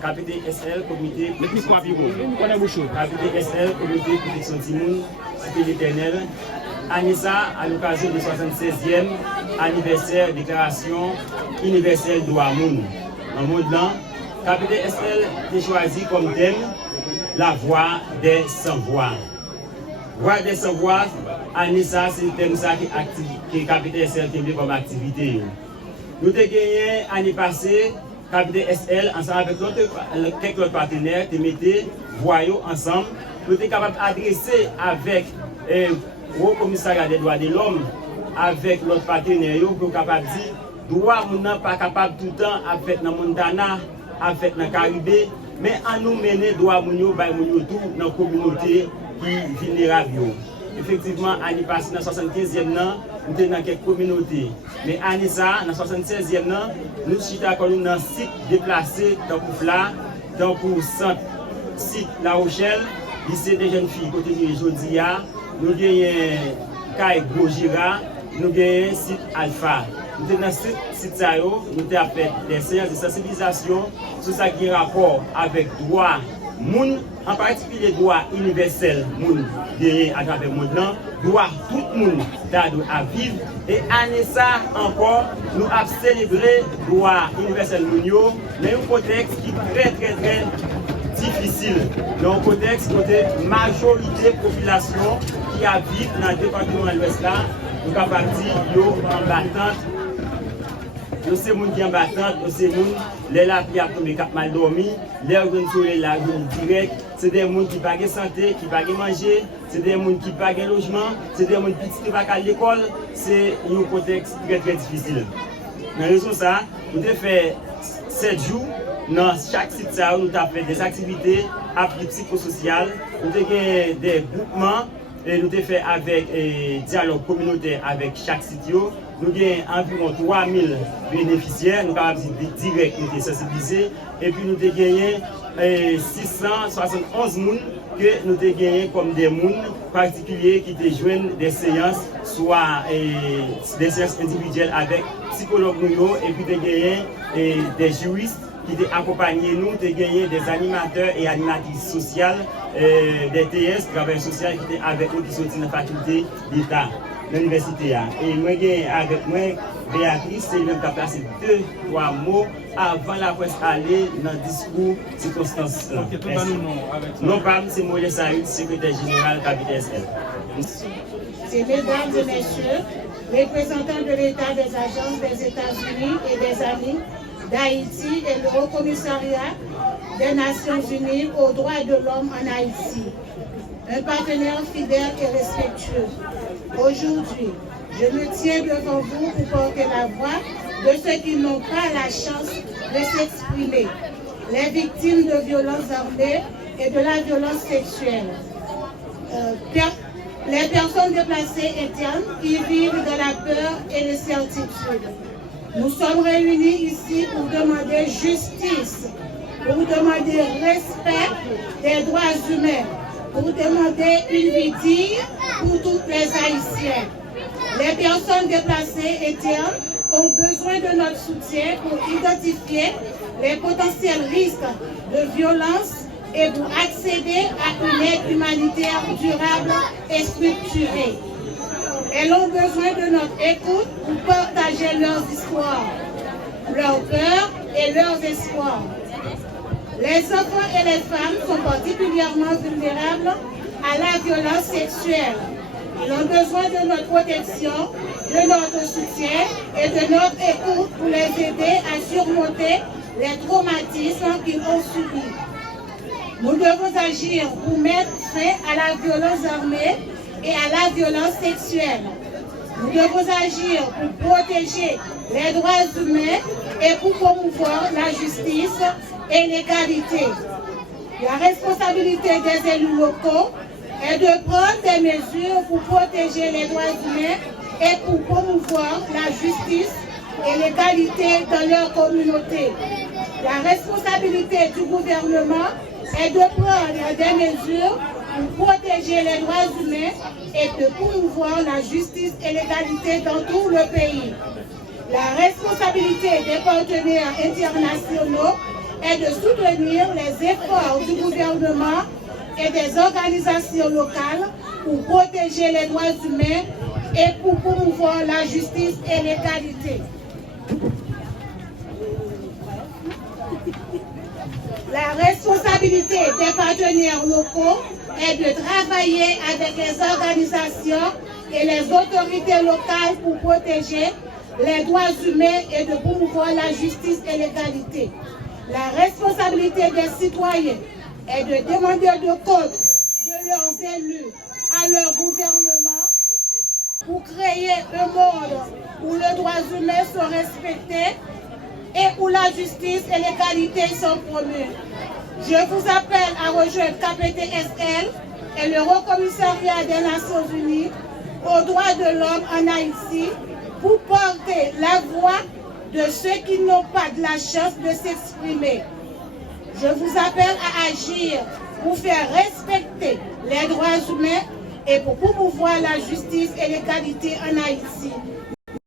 KPTSL, comité KPTSL, comité protection Timoun, Cité l'Éternel. Anissa, à l'occasion du 76e anniversaire déclaration universelle droit moun. Dans le monde là, KPTSL a choisi comme thème la voix des sans-voix. Voix des sans-voix, Anissa, c'est le thème que KPTSL a comme activité. Nous avons gagné l'année passée, KPTSL, ensemble avec quelques autres partenaires, te mettez voyons ensemble. Nous sommes capables d'adresser avec le Haut Commissariat des droits de l'homme, avec l'autre partenaire, pour capable de dire, droit moun pas capable tout le temps avec dans Montana, avec dans Caribé, mais à nous mener droit moun yo tout dans la communauté qui vulnérable. Effectivement, l'année passée, dans 75e an, nous sommes dans quelques communautés. Mais l'année ça, dans 76e an, nous sommes dans un site déplacé, dans le Fla, dans le centre site La Rochelle, lycée des jeunes filles, côté de Jodia, nous avons Kai Gojira, nous avons site Alpha. Nous sommes dans ce site, nous avons fait des séances de sensibilisation sur ce qui est rapport avec droit. Moun, en particulier droit universel, moun à travers le monde, droit tout le monde à vivre. Et année ça encore, nous avons célébré droit universel moun, mais un contexte qui est très difficile. Dans un contexte où la majorité de la population qui a vécu dans le département de l'Ouest là, nous avons dit yo en battante. C'est les gens qui sont battants, c'est les gens qui ont tombé mal dormi, les gens qui sont là direct, c'est des gens qui n'ont pas de santé, qui n'ont pas de manger, c'est des gens qui n'ont pas de logement, c'est des gens qui ne vont pas à l'école, c'est un contexte très difficile. Dans raison de ça, nous avons fait 7 jours, dans chaque site, nous avons fait des activités appui psychosociales, nous avons fait des groupements, et nous avons fait avec dialogue communautaire avec chaque site. Nous avons environ 3000 bénéficiaires, nous avons direct sensibilisés, et puis nous avons gagné 671 personnes que nous avons gagné comme des gens particuliers qui joignent des séances, soit des séances individuelles avec psychologues et puis nous avons gagné des juristes qui ont accompagné nous, nous avons gagné des animateurs et animatrices sociales, des TS, travailleurs sociaux qui étaient avec nous qui sont dans la faculté d'État. L'université. Et moi, avec moi, Béatrice, c'est même qui a placé 2-3 mots avant la presse aller dans le discours circonstance. Non, pas, c'est moi, Saïd, secrétaire général KPTSL. C'est mesdames et messieurs, représentants de l'État, des agences des États-Unis et des amis d'Haïti et le Haut Commissariat des Nations Unies aux droits de l'homme en Haïti. Un partenaire fidèle et respectueux. Aujourd'hui, je me tiens devant vous pour porter la voix de ceux qui n'ont pas la chance de s'exprimer, les victimes de violences armées et de la violence sexuelle, les personnes déplacées internes qui vivent de la peur et l'incertitude. Nous sommes réunis ici pour demander justice, pour demander respect des droits humains, pour demander une vie digne pour toutes les Haïtiens. Les personnes déplacées internes ont besoin de notre soutien pour identifier les potentiels risques de violence et pour accéder à une aide humanitaire durable et structurée. Elles ont besoin de notre écoute pour partager leurs histoires, leurs peurs et leurs espoirs. Les enfants et les femmes sont particulièrement vulnérables à la violence sexuelle. Ils ont besoin de notre protection, de notre soutien et de notre écoute pour les aider à surmonter les traumatismes qu'ils ont subis. Nous devons agir pour mettre fin à la violence armée et à la violence sexuelle. Nous devons agir pour protéger les droits humains et pour promouvoir la justice et l'égalité. La responsabilité des élus locaux est de prendre des mesures pour protéger les droits humains et pour promouvoir la justice et l'égalité dans leur communauté. La responsabilité du gouvernement est de prendre des mesures pour protéger les droits humains et de promouvoir la justice et l'égalité dans tout le pays. La responsabilité des partenaires internationaux est de soutenir les efforts du gouvernement et des organisations locales pour protéger les droits humains et pour promouvoir la justice et l'égalité. La responsabilité des partenaires locaux est de travailler avec les organisations et les autorités locales pour protéger les droits humains et de promouvoir la justice et l'égalité. La responsabilité des citoyens est de demander de compte de leurs élus à leur gouvernement pour créer un monde où les droits humains sont respectés et où la justice et l'égalité sont promues. Je vous appelle à rejoindre KPTSL et le Haut Commissariat des Nations Unies aux droits de l'homme en Haïti pour porter la voix de ceux qui n'ont pas de la chance de s'exprimer. Je vous appelle à agir pour faire respecter les droits humains et pour promouvoir la justice et l'égalité en Haïti.